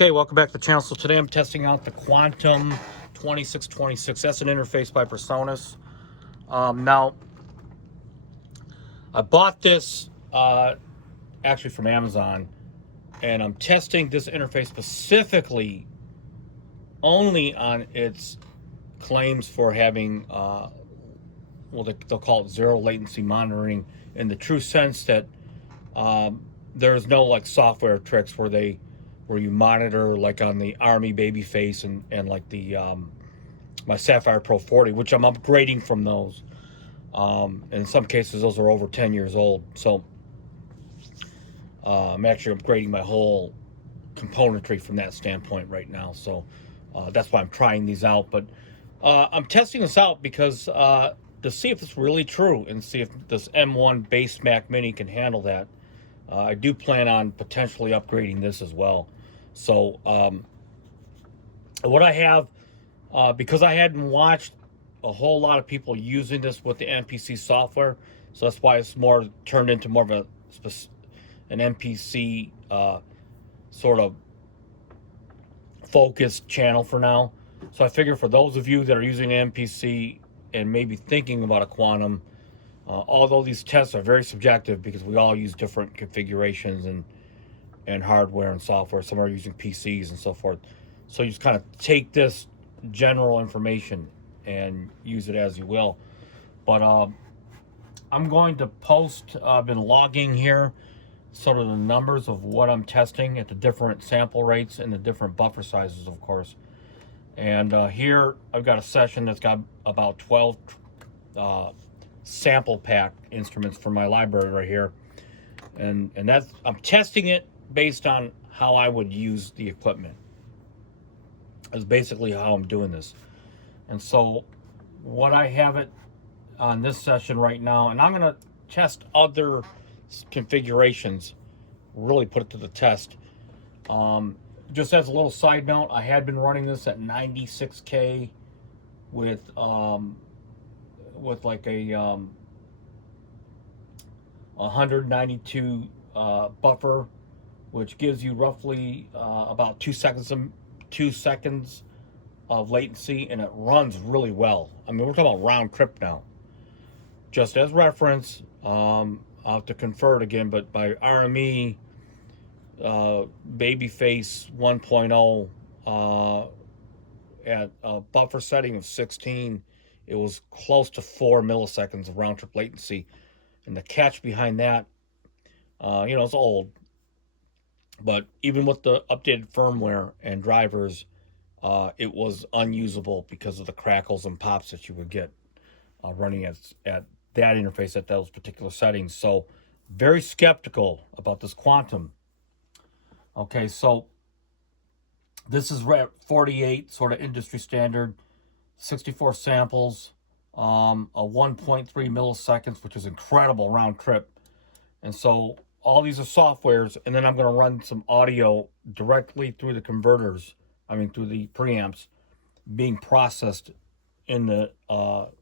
Okay, welcome back to the channel. So today I'm testing out the Quantum 2626. That's an interface by PRESONUS. Now, I bought this actually from Amazon, and I'm testing this interface specifically only on its claims for having, well, they'll call it zero latency monitoring, in the true sense that there's no like software tricks where you monitor like on the Army Babyface and like the my Sapphire Pro 40, which I'm upgrading from those. In some cases, those are over 10 years old. So I'm actually upgrading my whole componentry from that standpoint right now. So that's why I'm trying these out. But I'm testing this out because to see if it's really true and see if this M1 base Mac Mini can handle that. I do plan on potentially upgrading this as well. So what I have, because I hadn't watched a whole lot of people using this with the MPC software, so that's why it's more turned into more of an MPC sort of focused channel for now. So I figure for those of you that are using MPC and maybe thinking about a Quantum, although these tests are very subjective because we all use different configurations and hardware and software. Some are using PCs and so forth. So you just kind of take this general information and use it as you will. But I'm going to post, I've been logging here sort of the numbers of what I'm testing at the different sample rates and the different buffer sizes, of course. And here I've got a session that's got about 12 sample pack instruments for my library right here. And that's, I'm testing it based on how I would use the equipment. That's basically how I'm doing this. And so what I have it on this session right now, and I'm going to test other configurations, really put it to the test. Just as a little side note, I had been running this at 96K with like a 192 buffer, which gives you roughly about 2 seconds of latency, and it runs really well. I mean, we're talking about round trip now. Just as reference, I'll have to confer it again, but by RME Babyface 1.0 at a buffer setting of 16, it was close to 4 milliseconds of round trip latency. And the catch behind that, you know, it's old, but even with the updated firmware and drivers, it was unusable because of the crackles and pops that you would get running at that interface at those particular settings. So very skeptical about this Quantum. Okay, so this is 48, sort of industry standard, 64 samples, a 1.3 milliseconds, which is incredible round trip. And so all these are softwares, and then I'm going to run some audio directly through the converters, I mean through the preamps, being processed in the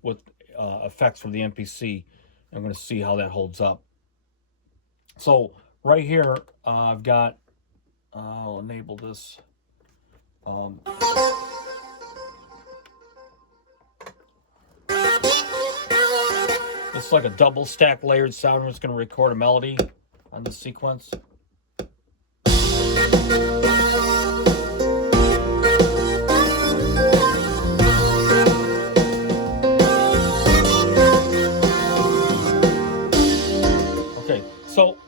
with effects from the MPC. I'm going to see how that holds up. So right here, I've got, I'll enable this. It's like a double stack layered sound. I'm just going to record a melody on the sequence. Okay, so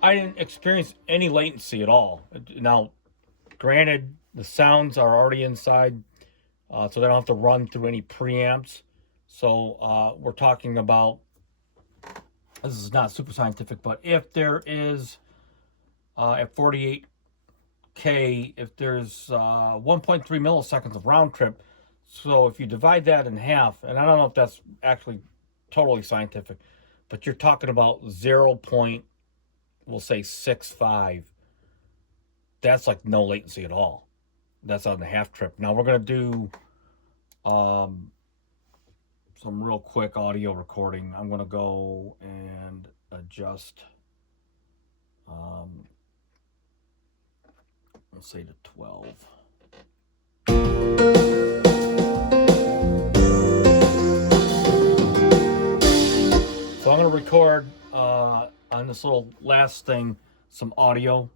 I didn't experience any latency at all. Now, granted, the sounds are already inside, so they don't have to run through any preamps. So we're talking about, this is not super scientific, but if there is, at 48K, if there's 1.3 milliseconds of round trip, so if you divide that in half, and I don't know if that's actually totally scientific, but you're talking about 0.65. That's like no latency at all. That's on the half trip. Now we're going to do some real quick audio recording. I'm going to go and adjust let's say to 12. So I'm going to record on this little last thing some audio.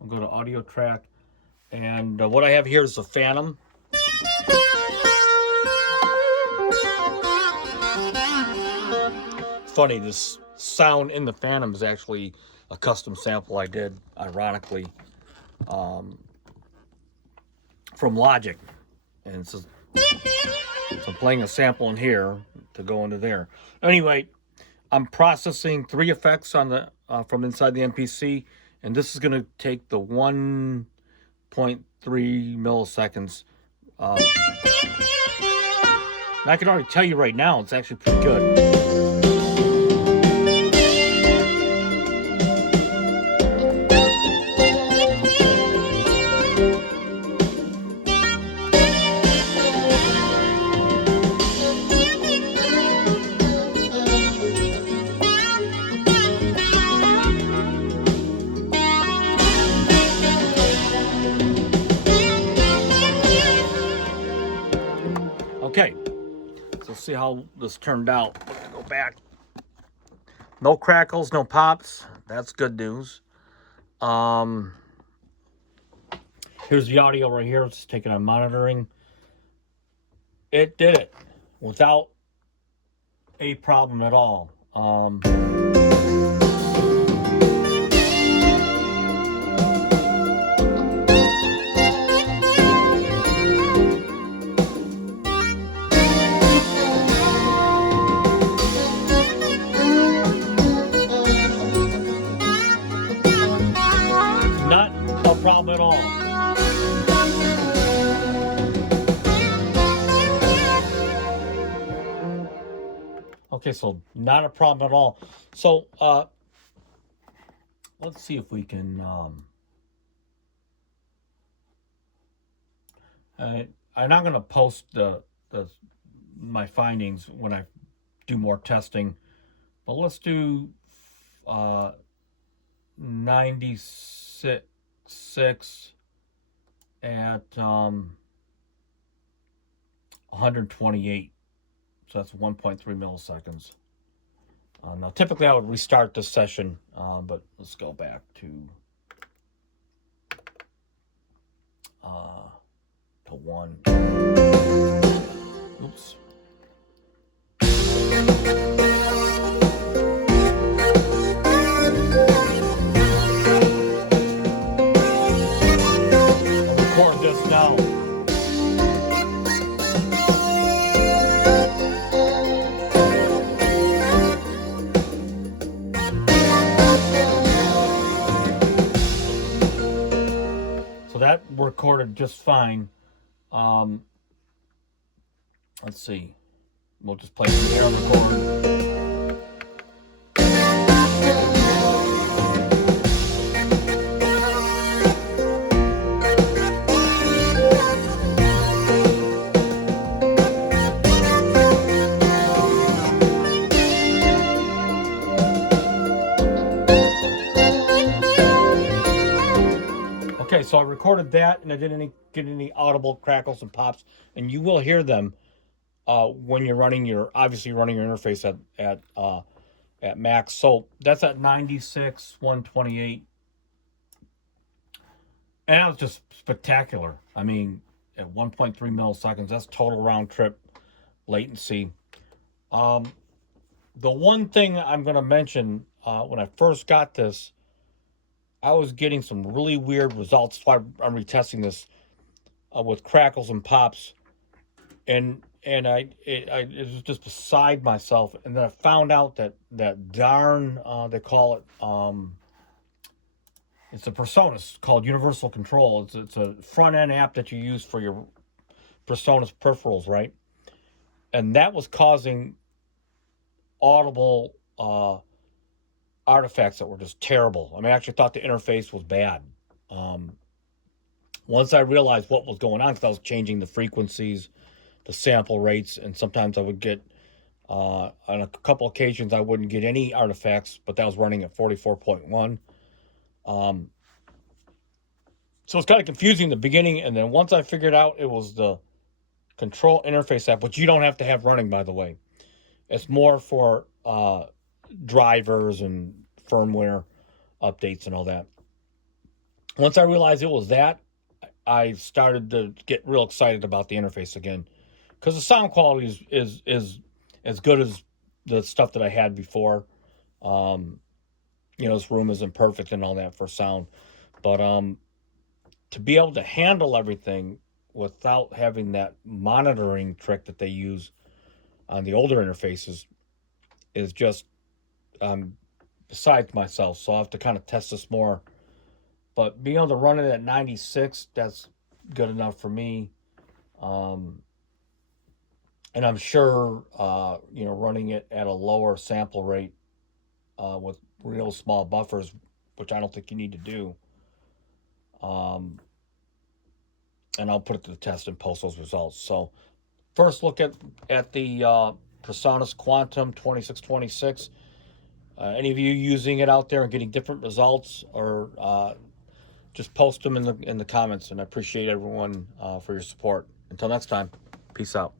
I'll go to audio track, and what I have here is a Phantom. Funny, this sound in the Phantom is actually a custom sample I did, ironically, from Logic. And it's just, so I'm playing a sample in here to go into there. Anyway, I'm processing 3 effects on the from inside the MPC, and this is going to take the 1.3 milliseconds. And I can already tell you right now, it's actually pretty good. Okay, so let's see how this turned out. I'm gonna go back. No crackles, no pops. That's good news. Here's the audio right here. It's taken on monitoring. It did it without a problem at all. Not a problem at all. Okay, so not a problem at all. So let's see if we can. I'm not going to post my findings when I do more testing, but let's do 96 at 128. So that's 1.3 milliseconds. Now, typically I would restart this session, but let's go back to 1. Oops. I'll record this now. So that recorded just fine. Let's see. We'll just play some air record. Okay, so I recorded that, and I didn't get any audible crackles and pops, and you will hear them when you're running your interface at max. So that's at 96, 128, and that was just spectacular. I mean, at 1.3 milliseconds, that's total round trip latency. The one thing I'm going to mention, when I first got this, I was getting some really weird results. That's why I'm retesting this with crackles and pops, and it was just beside myself. And then I found out that darn they call it it's a PRESONUS called Universal Control. It's a front end app that you use for your PRESONUS peripherals, right? And that was causing audible artifacts that were just terrible. I mean, I actually thought the interface was bad. Once I realized what was going on, because I was changing the frequencies, the sample rates, and sometimes I would get, on a couple occasions, I wouldn't get any artifacts, but that was running at 44.1. So it's kind of confusing in the beginning, and then once I figured out it was the control interface app, which you don't have to have running, by the way. It's more for drivers and firmware updates and all that. Once I realized it was that, I started to get real excited about the interface again, because the sound quality is as good as the stuff that I had before. This room isn't perfect and all that for sound, but to be able to handle everything without having that monitoring trick that they use on the older interfaces is just besides myself. So I have to kind of test this more. But being able to run it at 96, that's good enough for me. And I'm sure, running it at a lower sample rate with real small buffers, which I don't think you need to do. And I'll put it to the test and post those results. So first look at the PRESONUS Quantum 2626. Any of you using it out there and getting different results, or just post them in the comments. And I appreciate everyone for your support. Until next time, peace out.